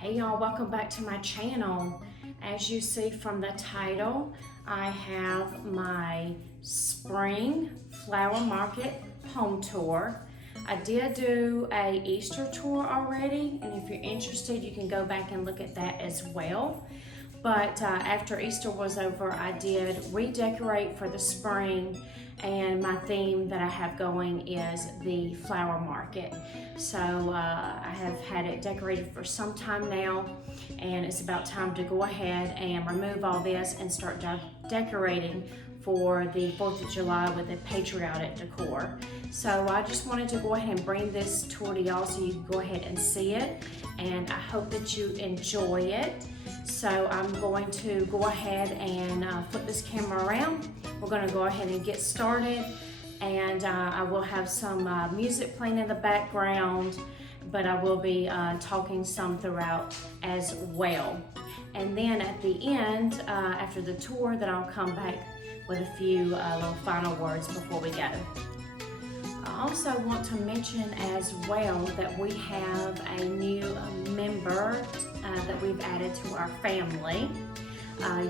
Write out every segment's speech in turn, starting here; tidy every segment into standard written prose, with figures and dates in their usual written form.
Hey y'all, welcome back to my channel. As you see from the title, I have my spring flower market home tour. I did do a Easter tour already, and if you're interested, you can go back and look at that as well. But after Easter was over, I did redecorate for the spring, and my theme that I have going is the flower market. So I have had it decorated for some time now, and it's about time to go ahead and remove all this and start decorating for the 4th of July with a patriotic decor. So I just wanted to go ahead and bring this tour to y'all so you can go ahead and see it, and I hope that you enjoy it. So I'm going to go ahead and flip this camera around. We're going to go ahead and get started, and I will have some music playing in the background, but I will be talking some throughout as well. And then at the end, after the tour, then I'll come back with a few little final words before we go. I also want to mention as well that we have a new member that we've added to our family.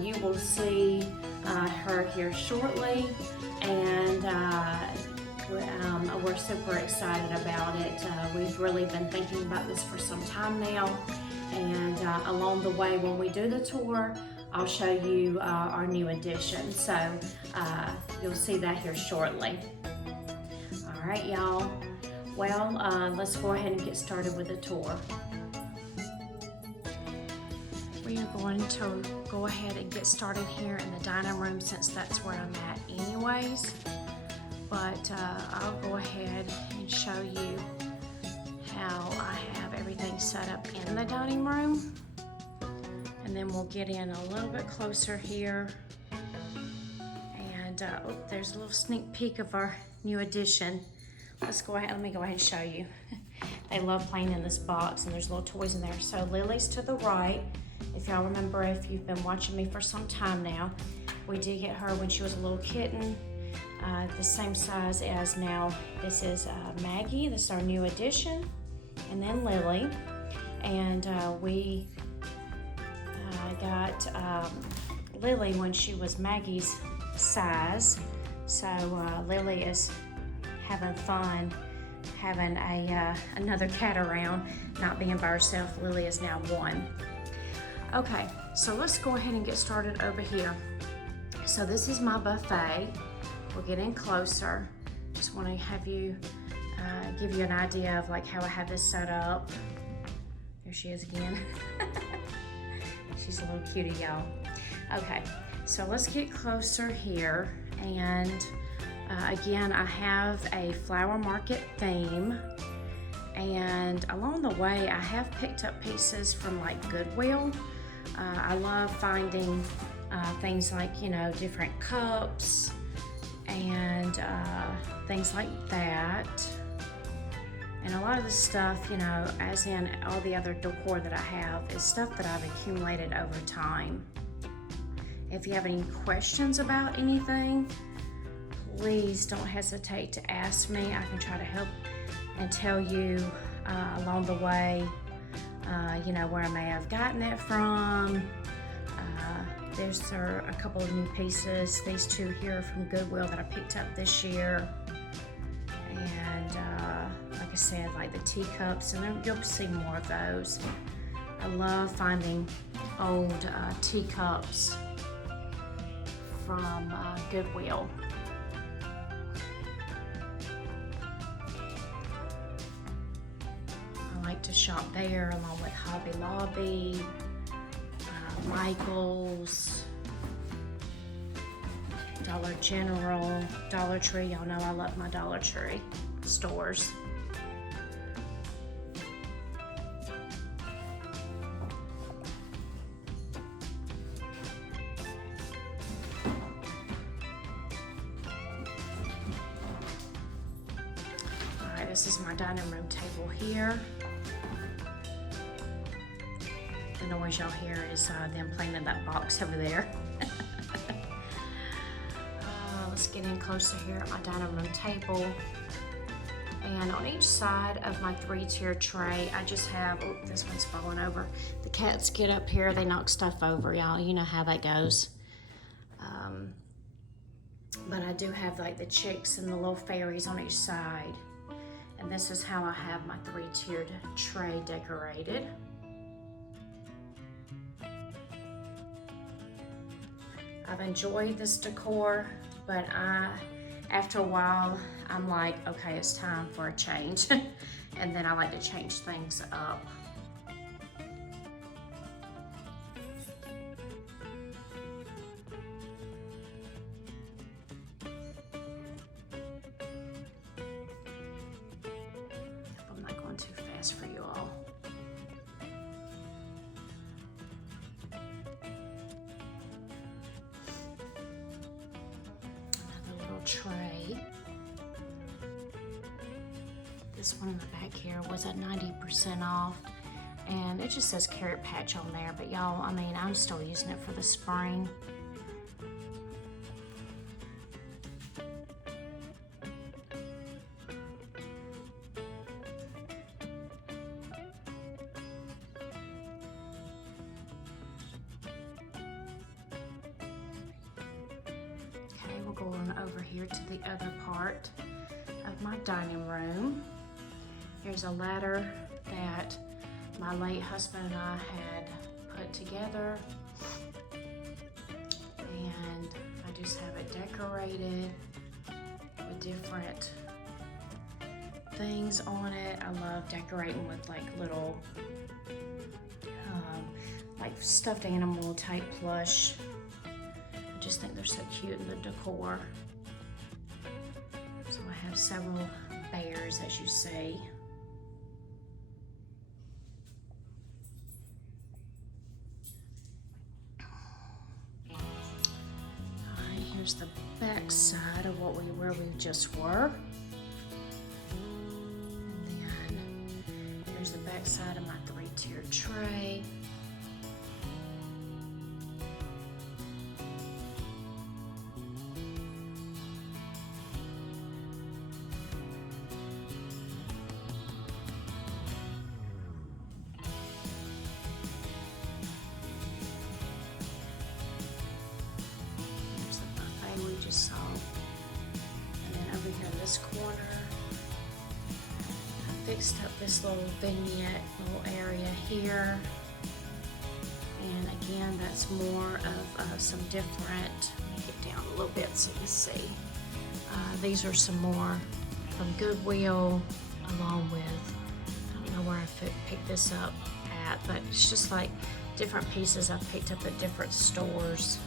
You will see her here shortly, and we're super excited about it. We've really been thinking about this for some time now, and along the way when we do the tour, I'll show you our new addition. So you'll see that here shortly. All right, y'all. Well, let's go ahead and get started with the tour. We are going to go ahead and get started here in the dining room since that's where I'm at anyways. But I'll go ahead and show you how I have everything set up in the dining room. And then we'll get in a little bit closer here. And oh, there's a little sneak peek of our new addition. Let me go ahead and show you. They love playing in this box, and there's little toys in there. So Lily's to the right. If y'all remember, if you've been watching me for some time now, we did get her when she was a little kitten, the same size as now. This is Maggie, this is our new addition, and then Lily. And we got Lily when she was Maggie's size. So Lily is having fun having another cat around, not being by herself. Lily is now 1. Okay, so let's go ahead and get started over here. So this is my buffet. We'll get in closer. Just want to have you give you an idea of like how I have this set up. There she is again. She's a little cutie, y'all. Okay, so let's get closer here, and again, I have a flower market theme, and along the way I have picked up pieces from like Goodwill. I love finding things like, you know, different cups and things like that. And a lot of the stuff, you know, as in all the other decor that I have, is stuff that I've accumulated over time. If you have any questions about anything, please don't hesitate to ask me. I can try to help and tell you along the way, you know, where I may have gotten it from. There's a couple of new pieces. These two here are from Goodwill that I picked up this year. And like I said, like the teacups, and then you'll see more of those. I love finding old teacups from Goodwill. I like to shop there along with Hobby Lobby, Michael's, Dollar General, Dollar Tree. Y'all know I love my Dollar Tree stores. Alright, this is my dining room table here. The noise y'all hear is them playing in that box over there. Let's get in closer here at my dining room table. And on each side of my 3-tier tray, I just have, oh, this one's falling over. The cats get up here, they knock stuff over, y'all. You know how that goes. But I do have like the chicks and the little fairies on each side. And this is how I have my 3-tiered tray decorated. I've enjoyed this decor, but after a while, I'm like, okay, it's time for a change. And then I like to change things up. I'm not going too fast for you all. Another little tray. This one in the back here was at 90% off, and it just says carrot patch on there, but y'all, I mean, I'm still using it for the spring. Okay, we'll go on over here to the other part of my dining room. Here's a ladder that my late husband and I had put together. And I just have it decorated with different things on it. I love decorating with like little, like stuffed animal type plush. I just think they're so cute in the decor. So I have several bears, as you see. Here's the back side of where we just were. And then here's the back side of my 3-tiered tray. We just saw, and then over here in this corner I fixed up this little vignette little area here, and again that's more of some different, let me get down a little bit so you see, these are some more from Goodwill, along with, I don't know where I picked this up at, but it's just like different pieces I picked up at different stores.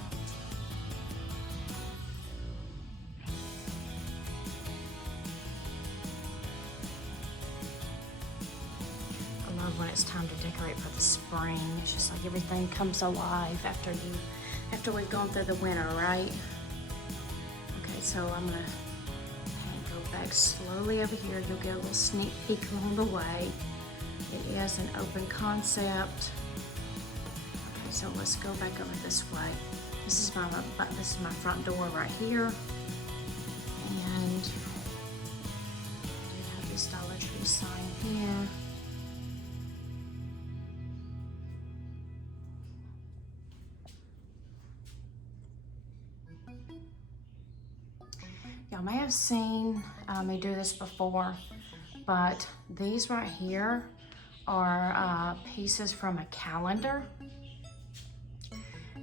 When it's time to decorate for the spring, it's just like everything comes alive after we've gone through the winter, right? Okay, so I'm gonna go back slowly over here. You'll get a little sneak peek along the way. It is an open concept. Okay, so let's go back over this way. This is my front door right here, and I have this Dollar Tree sign here. Y'all may have seen me do this before, but these right here are pieces from a calendar,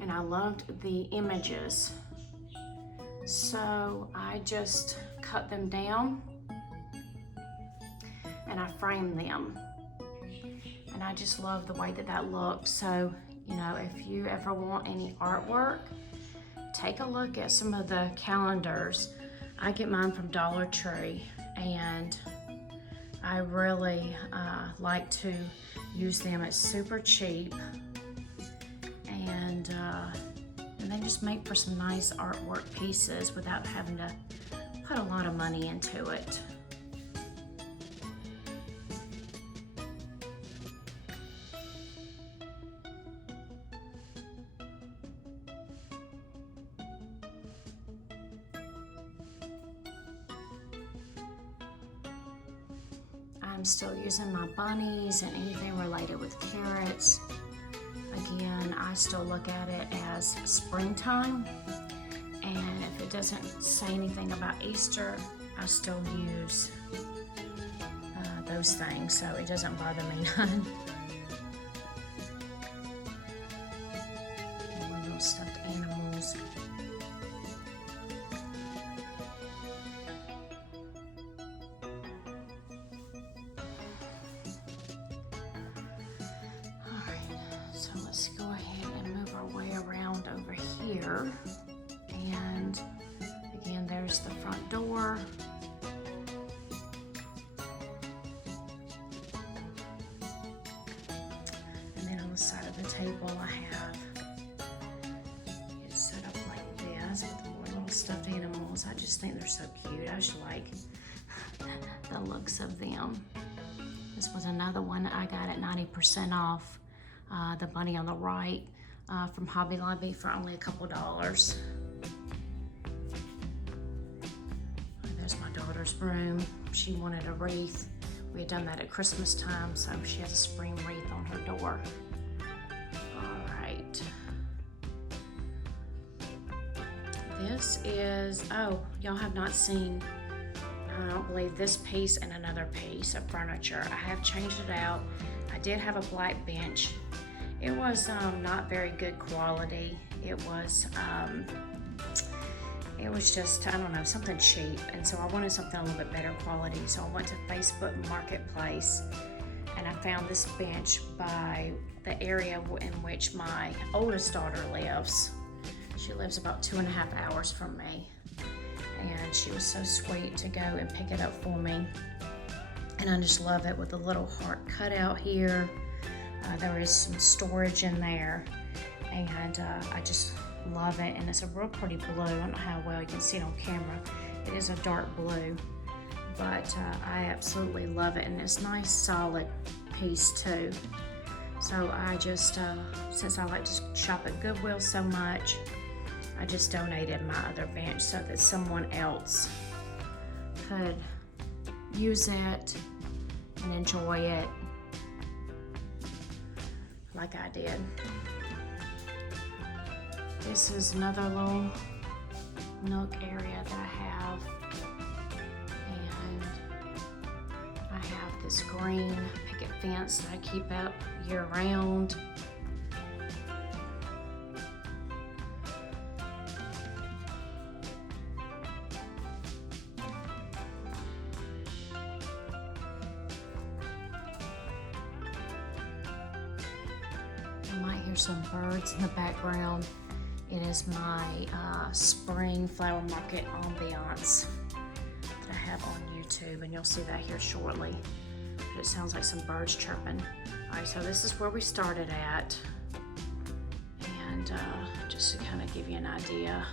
and I loved the images, so I just cut them down and I framed them, and I just love the way that looks. So, you know, if you ever want any artwork, take a look at some of the calendars. I get mine from Dollar Tree, and I really like to use them. It's super cheap, and they just make for some nice artwork pieces without having to put a lot of money into it. I'm still using my bunnies and anything related with carrots. Again, I still look at it as springtime, and if it doesn't say anything about Easter, I still use those things, so it doesn't bother me none. More little stuffed animals. So let's go ahead and move our way around over here. And again, there's the front door. And then on the side of the table, I have it set up like this with more little stuffed animals. I just think they're so cute. I just like the looks of them. This was another one that I got at 90% off. The bunny on the right from Hobby Lobby for only a couple dollars. There's my daughter's room. She wanted a wreath. We had done that at Christmas time, so she has a spring wreath on her door. All right. This is, oh, y'all have not seen, I don't believe, this piece and another piece of furniture. I have changed it out. I did have a black bench. It was not very good quality. It was just, I don't know, something cheap. And so I wanted something a little bit better quality. So I went to Facebook Marketplace and I found this bench by the area in which my oldest daughter lives. She lives about 2.5 hours from me. And she was so sweet to go and pick it up for me. And I just love it with a little heart cutout here. There is some storage in there, and I just love it. And it's a real pretty blue. I don't know how well you can see it on camera. It is a dark blue, but I absolutely love it, and it's a nice solid piece too. So I just, since I like to shop at Goodwill so much, I just donated my other bench so that someone else could use it and enjoy it like I did. This is another little nook area that I have, and I have this green picket fence that I keep up year round. Some birds in the background. It is my spring flower market ambiance that I have on YouTube, and you'll see that here shortly. But it sounds like some birds chirping. All right, so this is where we started at, and just to kind of give you an idea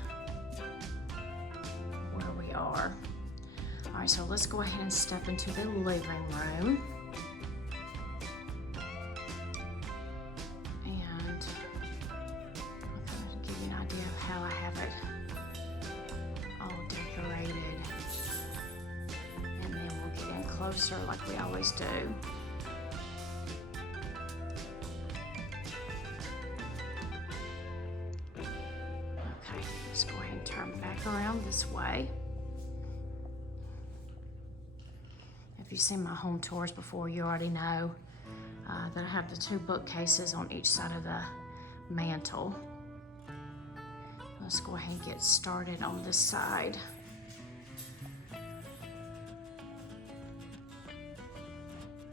where we are. All right, so let's go ahead and step into the living room. Closer like we always do. Okay, let's go ahead and turn back around this way. If you've seen my home tours before, you already know that I have the 2 bookcases on each side of the mantle. Let's go ahead and get started on this side.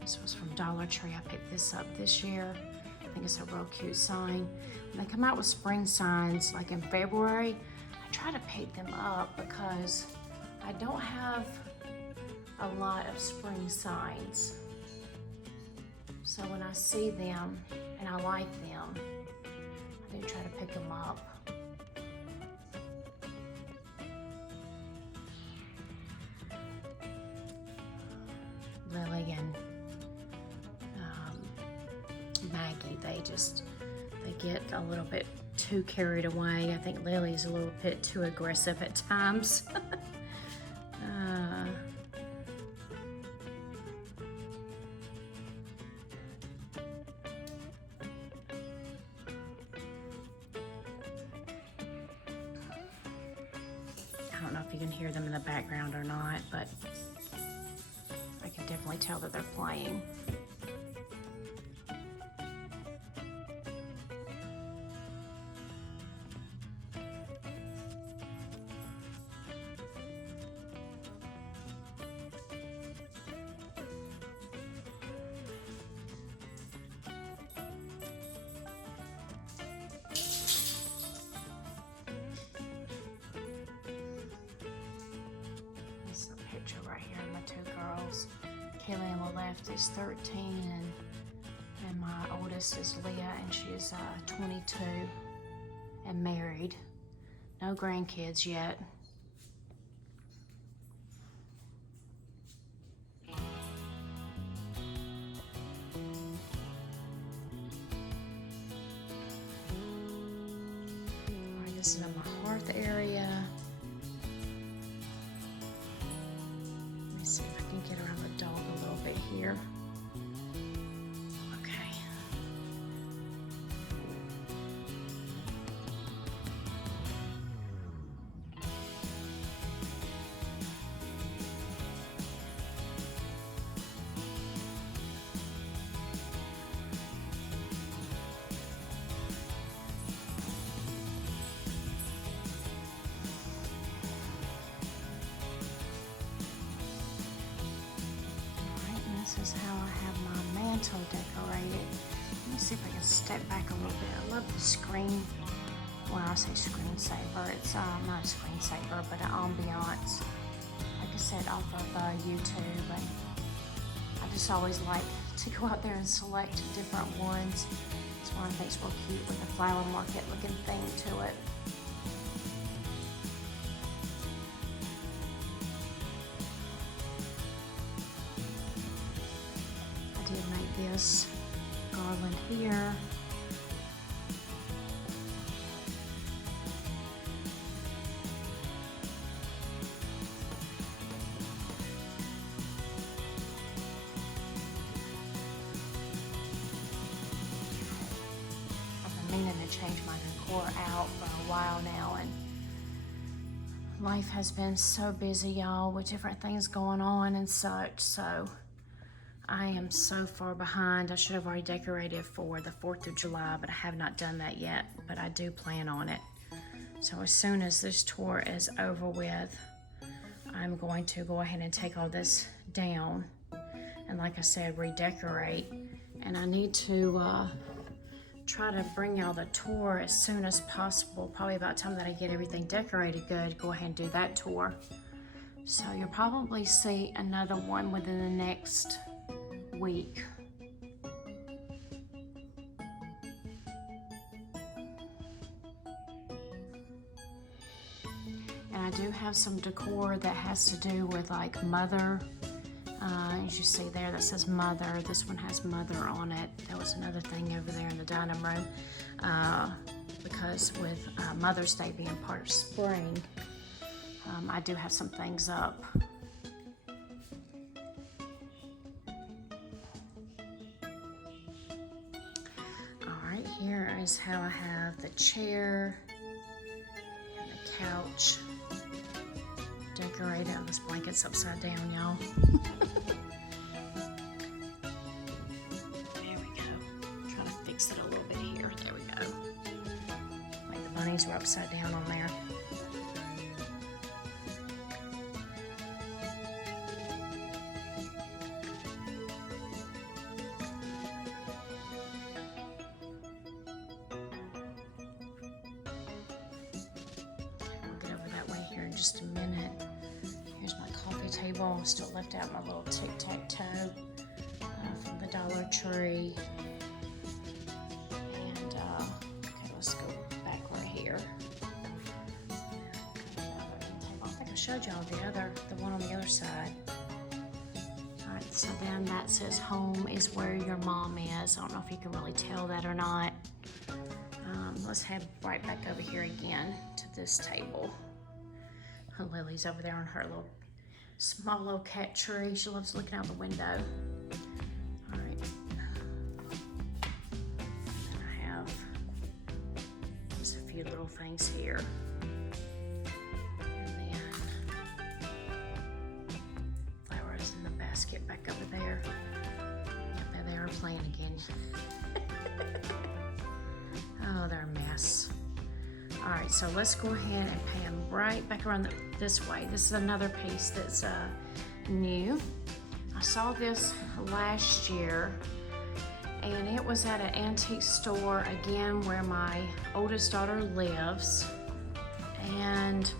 This was from Dollar Tree. I picked this up this year. I think it's a real cute sign. When they come out with spring signs, like in February, I try to pick them up because I don't have a lot of spring signs. So when I see them and I like them, I do try to pick them up. Lily and Maggie, they get a little bit too carried away. I think Lily's a little bit too aggressive at times. don't know if you can hear them in the background or not, but I can definitely tell that they're playing. Right here, my two girls. Kaylee on the left is 13, and my oldest is Leah, and she is 22 and married. No grandkids yet. Alright, this is in my hearth area. See if I can get around the dog a little bit here. Okay. This is how I have my mantle decorated. Let me see if I can step back a little bit. I love the screen. Well, I say screensaver. It's not a screensaver, but an ambiance. Like I said, off of YouTube. And I just always like to go out there and select different ones. This one I think's real cute with a flower market looking thing to it. Make this garland here. I've been meaning to change my decor out for a while now, and life has been so busy, y'all, with different things going on and such, so I am so far behind. I should have already decorated for the 4th of July, but I have not done that yet, but I do plan on it. So as soon as this tour is over with, I'm going to go ahead and take all this down and, like I said, redecorate. And I need to try to bring y'all the tour as soon as possible. Probably about the time that I get everything decorated good, go ahead and do that tour. So you'll probably see another one within the next week. And I do have some decor that has to do with like mother. As you see there, that says mother. This one has mother on it. There was another thing over there in the dining room because with Mother's Day being part of spring, I do have some things up. Here is how I have the chair and the couch decorated. This blanket's upside down, y'all. There we go. I'm trying to fix it a little bit here. There we go. Like the bunnies were upside down on there. Just a minute. Here's my coffee table. Still left out my little tic-tac-toe from the Dollar Tree. And okay, let's go backward here. I think I showed y'all the one on the other side. Alright, so then that says home is where your mom is. I don't know if you can really tell that or not. Let's head right back over here again to this table. Lily's over there on her little small little cat tree. She loves looking out the window. All right. And I have just a few little things here. And then let's get back over there. Yep, they are playing again. Oh, they're a mess. All right, so let's go ahead and pan right back around this way. This is another piece that's new. I saw this last year, and it was at an antique store, again, where my oldest daughter lives, and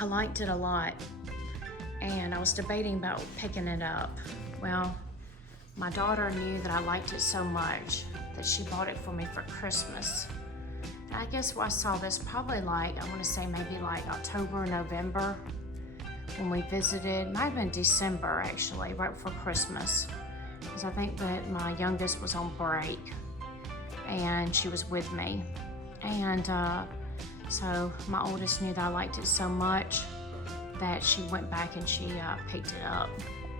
I liked it a lot, and I was debating about picking it up. Well, my daughter knew that I liked it so much that she bought it for me for Christmas. And I guess I saw this probably like, I want to say maybe like October or November when we visited. Might have been December actually, right before Christmas. Because I think that my youngest was on break and she was with me. And so my oldest knew that I liked it so much that she went back and she picked it up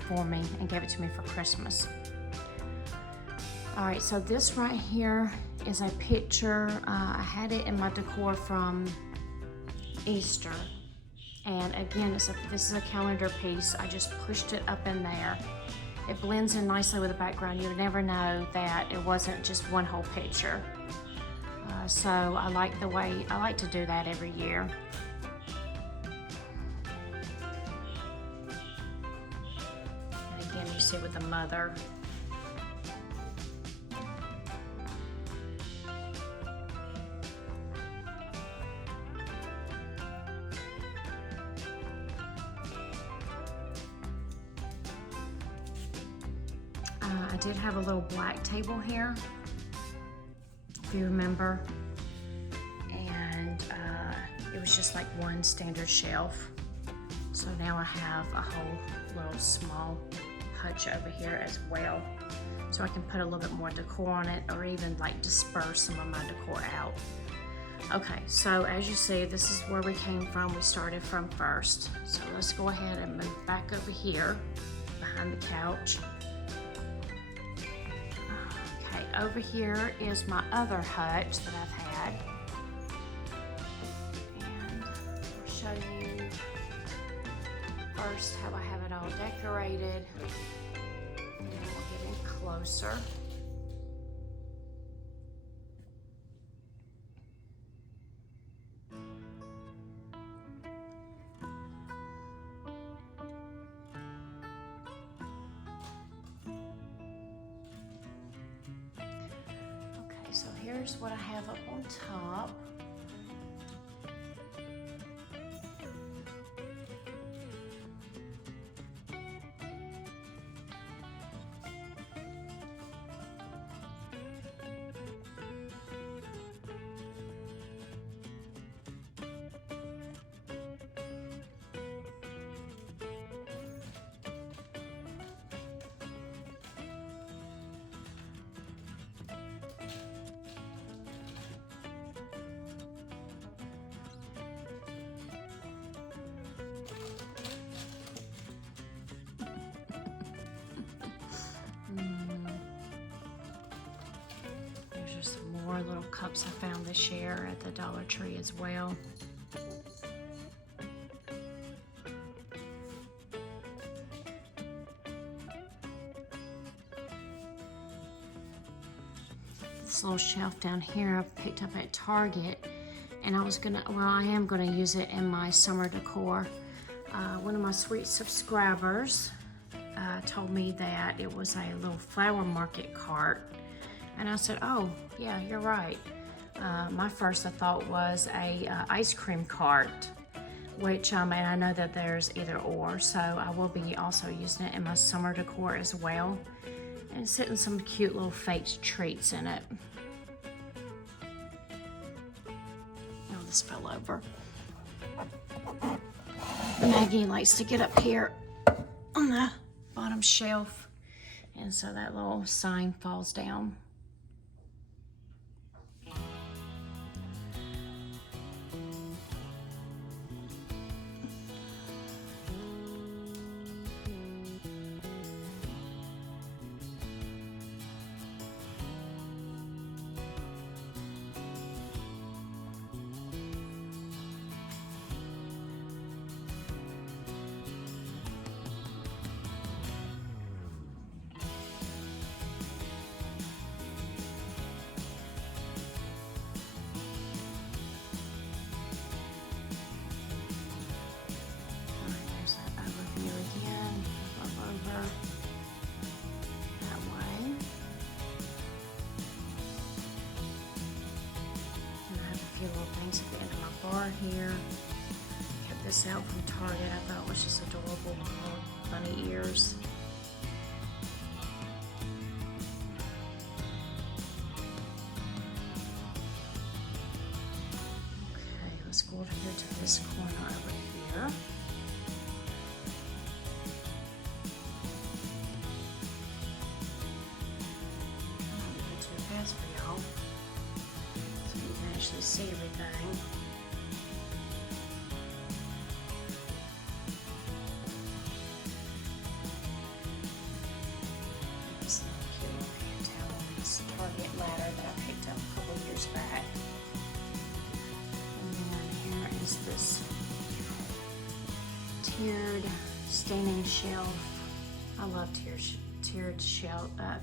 for me and gave it to me for Christmas. All right, so this right here is a picture. I had it in my decor from Easter. And again, this is a calendar piece. I just pushed it up in there. It blends in nicely with the background. You'd never know that it wasn't just one whole picture. So I like to do that every year. And again, you see with the mother. I did have a little black table here, if you remember, and it was just like one standard shelf. So now I have a whole little small hutch over here as well, so I can put a little bit more decor on it, or even like disperse some of my decor out. Okay, so as you see, this is where we came from. We started from first. So let's go ahead and move back over here behind the couch. Over here is my other hutch that I've had, and I'll show you first how I have it all decorated, and then we'll get in closer. So here's what I have up on top. Some more little cups I found this year at the Dollar Tree as well. This little shelf down here I've picked up at Target, and I am gonna use it in my summer decor. One of my sweet subscribers told me that it was a little flower market cart. And I said, oh, yeah, you're right. My first thought was a ice cream cart, which, and I know that there's either or, so I will be also using it in my summer decor as well. And setting some cute little faked treats in it. Oh, this fell over. Maggie likes to get up here on the bottom shelf, and so that little sign falls down. things at the end of my bar here. Got this out from Target. I thought it was just adorable. Little bunny ears. Okay, let's go over here to this corner over here. For y'all, so you can actually see everything. This cute little hand towel on this Target ladder that I picked up a couple years back. And then here is this tiered staining shelf. I love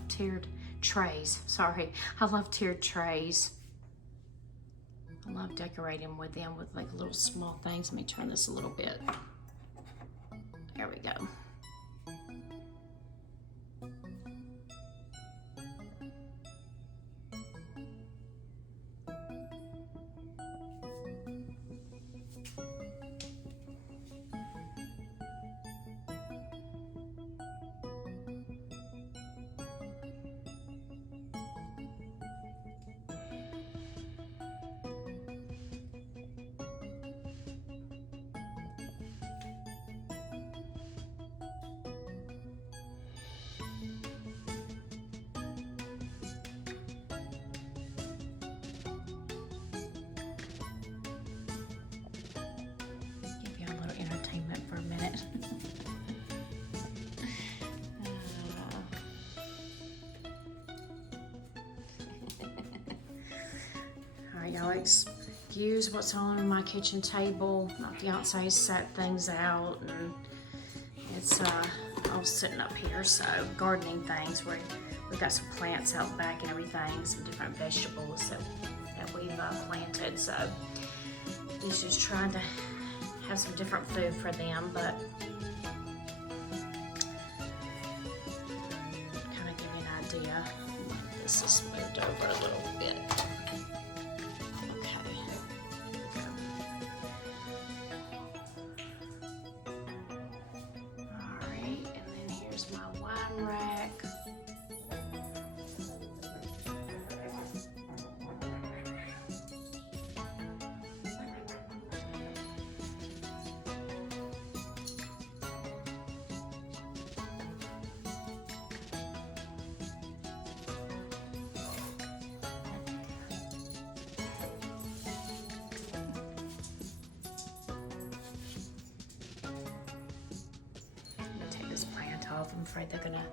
tiered trays. Sorry, I love tiered trays. I love decorating with them with like little small things. Let me turn this a little bit. There we go. For a minute. Alright, y'all, excuse what's on my kitchen table. My fiance's set things out and it's all sitting up here, so gardening things. We've got some plants out back and everything, some different vegetables that we've planted, so he's just trying to have some different food for them, but kind of give you an idea. This is moved over a little bit. Okay, here we go. Alright, and then here's my wine rack. Off. I'm afraid they're gonna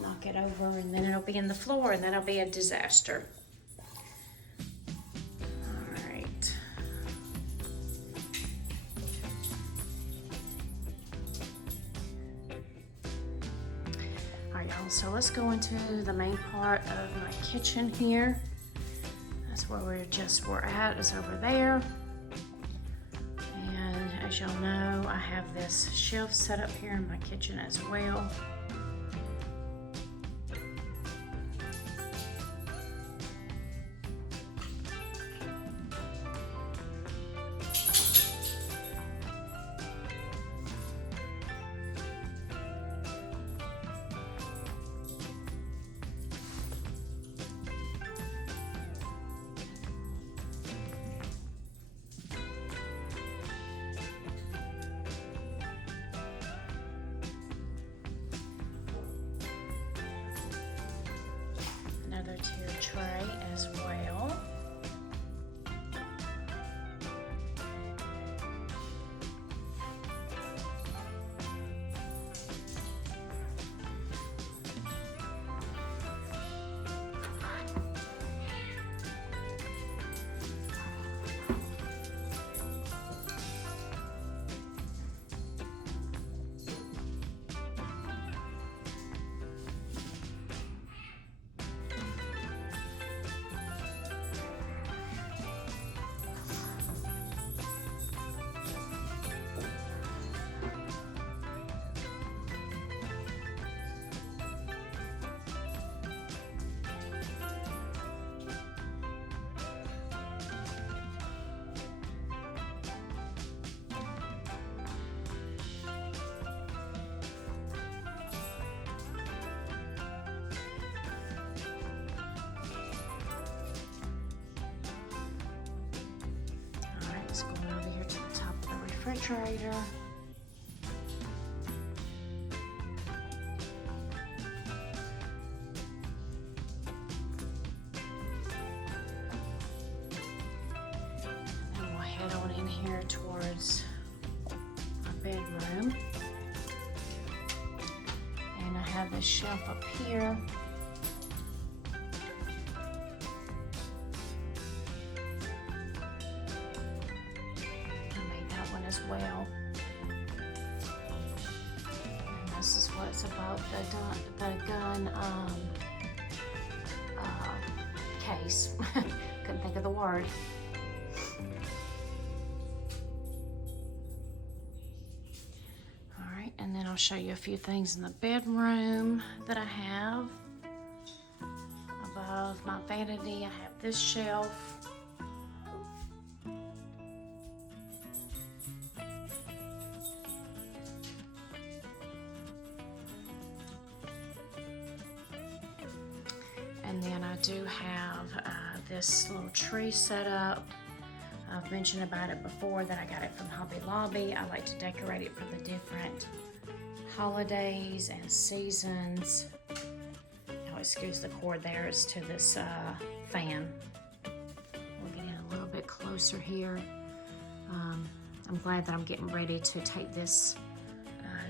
knock it over and then it'll be in the floor and that'll be a disaster. All right. All right, y'all, so let's go into the main part of my kitchen here. That's where we're at, is over there. As y'all know, I have this shelf set up here in my kitchen as well. Tier tray as well. refrigerator. And we'll head on in here towards our bedroom. And I have this shelf up here. As well, and this is what's about the gun case. Couldn't think of the word. All right, and then I'll show you a few things in the bedroom that I have. Above my vanity, I have this shelf. And then I do have this little tree set up. I've mentioned about it before that I got it from Hobby Lobby. I like to decorate it for the different holidays and seasons. Oh, excuse the cord there. It's to this fan. We'll get in a little bit closer here. I'm glad that I'm getting ready to take this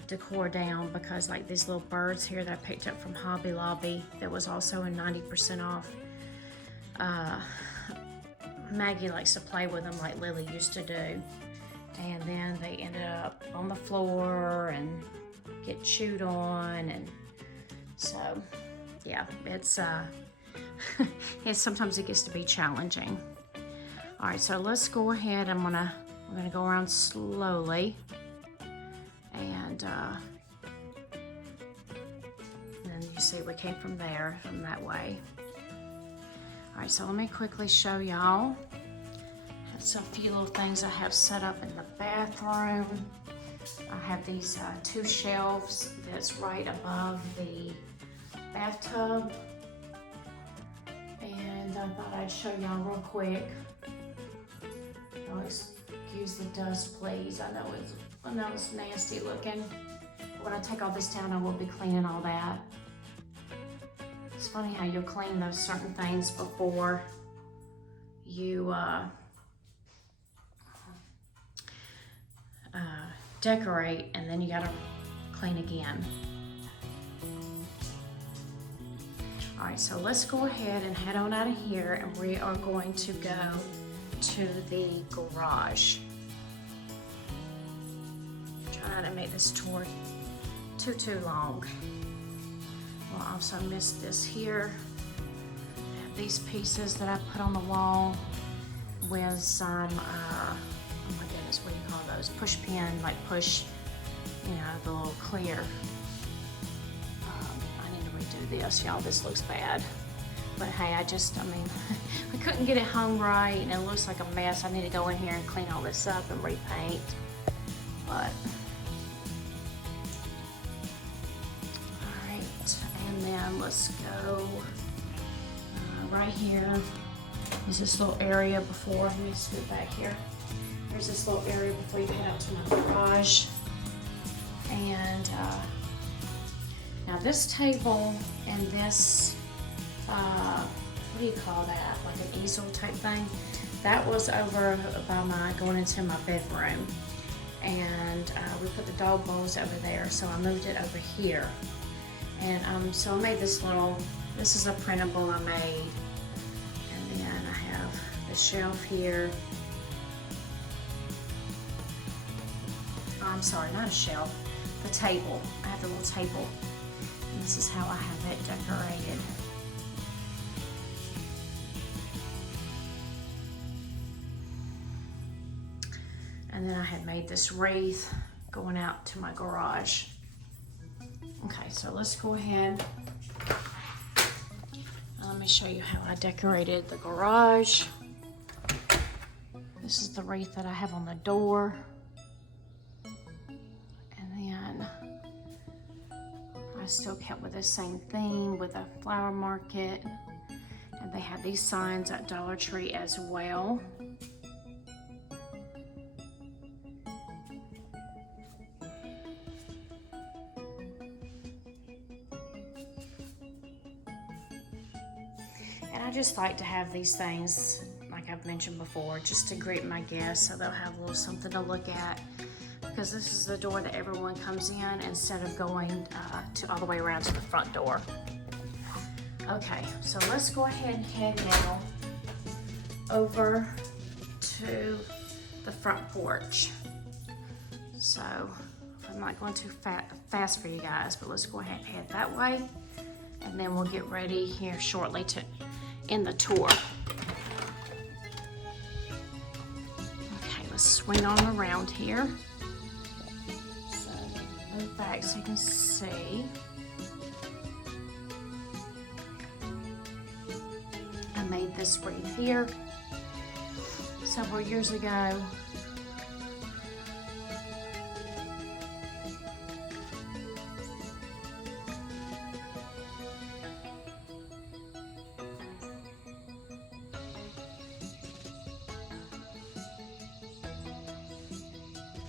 decor down, because like these little birds here that I picked up from Hobby Lobby that was also in 90% off. Maggie likes to play with them like Lily used to do, and then they ended up on the floor and get chewed on, and so yeah, it's sometimes it gets to be challenging. All right, so let's go ahead. We're gonna go around slowly. And then you see we came from there, from that way. All right, so let me quickly show y'all. That's a few little things I have set up in the bathroom. I have these two shelves that's right above the bathtub. And I thought I'd show y'all real quick. Oh, excuse the dust, please. I know it's nasty looking. When I take all this down, I will be cleaning all that. It's funny how you'll clean those certain things before you decorate, and then you gotta clean again. All right, so let's go ahead and head on out of here, and we are going to go to the garage. Trying to make this tour too long. We'll also miss this here. I have these pieces that I put on the wall with some, oh my goodness, what do you call those? Push pin, like push, you know, the little clear. I need to redo this, y'all. This looks bad. But hey, I mean, I couldn't get it hung right, and it looks like a mess. I need to go in here and clean all this up and repaint. But and then let's go right here. There's this little area before, let me scoot back here. There's this little area before you head out to my garage. And now this table and this, what do you call that? Like an easel type thing. That was over by going into my bedroom. And we put the dog bowls over there, so I moved it over here. And so I made this is a printable I made. And then I have the shelf here. Oh, I'm sorry, not a shelf, the table. I have the little table. And this is how I have it decorated. And then I had made this wreath going out to my garage. Okay, so let's go ahead. Let me show you how I decorated the garage. This is the wreath that I have on the door. And then I still kept with the same theme with a flower market. And they have these signs at Dollar Tree as well. just like to have these things, like I've mentioned before, just to greet my guests so they'll have a little something to look at, because this is the door that everyone comes in instead of going all the way around to the front door. Okay, so let's go ahead and head now over to the front porch. So I'm not going too fast for you guys, but let's go ahead and head that way, and then we'll get ready here shortly to end the tour. Okay, let's swing on around here. So move back so you can see. I made this wreath here several years ago.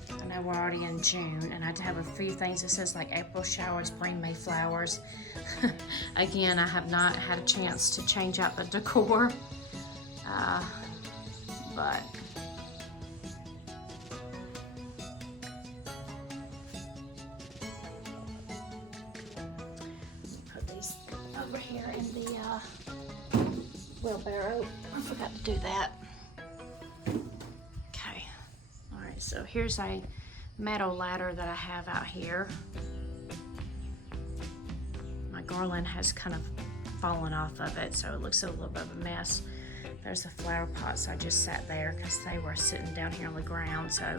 I know we're already in June, and I have a few things that says like April showers bring May flowers. Again, I have not had a chance to change out the decor, but put these over here in the wheelbarrow. I forgot to do that. Okay, all right, so here's a metal ladder that I have out here. My garland has kind of fallen off of it, so it looks a little bit of a mess. There's the flower pots. I just sat there because they were sitting down here on the ground. So,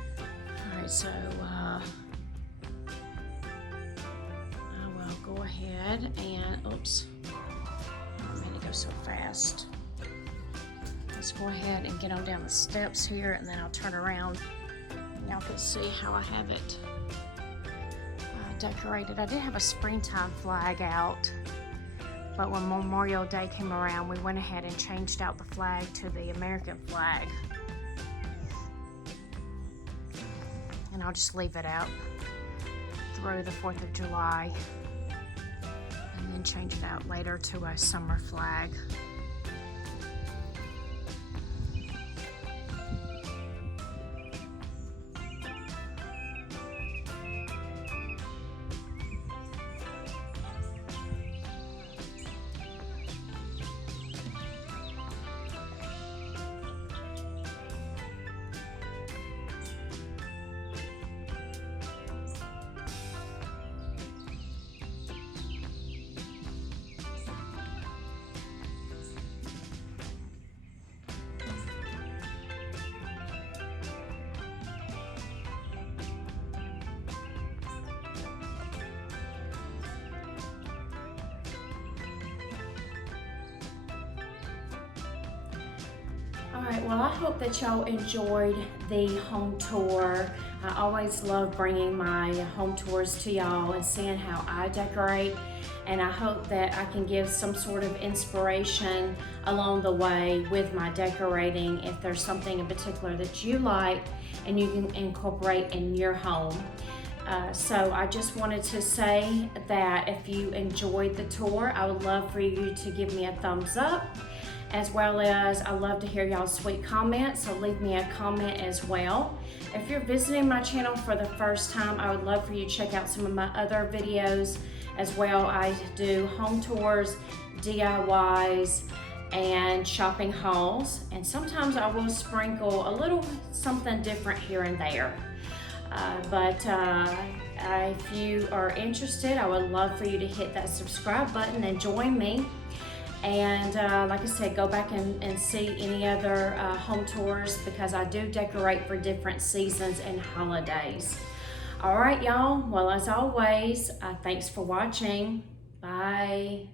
all right, so I will go ahead and, oops, I don't mean to go so fast. Let's go ahead and get on down the steps here, and then I'll turn around and y'all can see how I have it decorated. I did have a springtime flag out, but when Memorial Day came around, we went ahead and changed out the flag to the American flag. And I'll just leave it out through the 4th of July, and then change it out later to a summer flag. Alright, well I hope that y'all enjoyed the home tour. I always love bringing my home tours to y'all and seeing how I decorate, and I hope that I can give some sort of inspiration along the way with my decorating if there's something in particular that you like and you can incorporate in your home. So I just wanted to say that if you enjoyed the tour, I would love for you to give me a thumbs up, as well as I love to hear y'all's sweet comments, so leave me a comment as well. If you're visiting my channel for the first time, I would love for you to check out some of my other videos as well. I do home tours, DIYs, and shopping hauls, and sometimes I will sprinkle a little something different here and there. If you are interested, I would love for you to hit that subscribe button and join me. And like I said, go back and see any other home tours, because I do decorate for different seasons and holidays. All right, y'all. Well, as always, thanks for watching. Bye.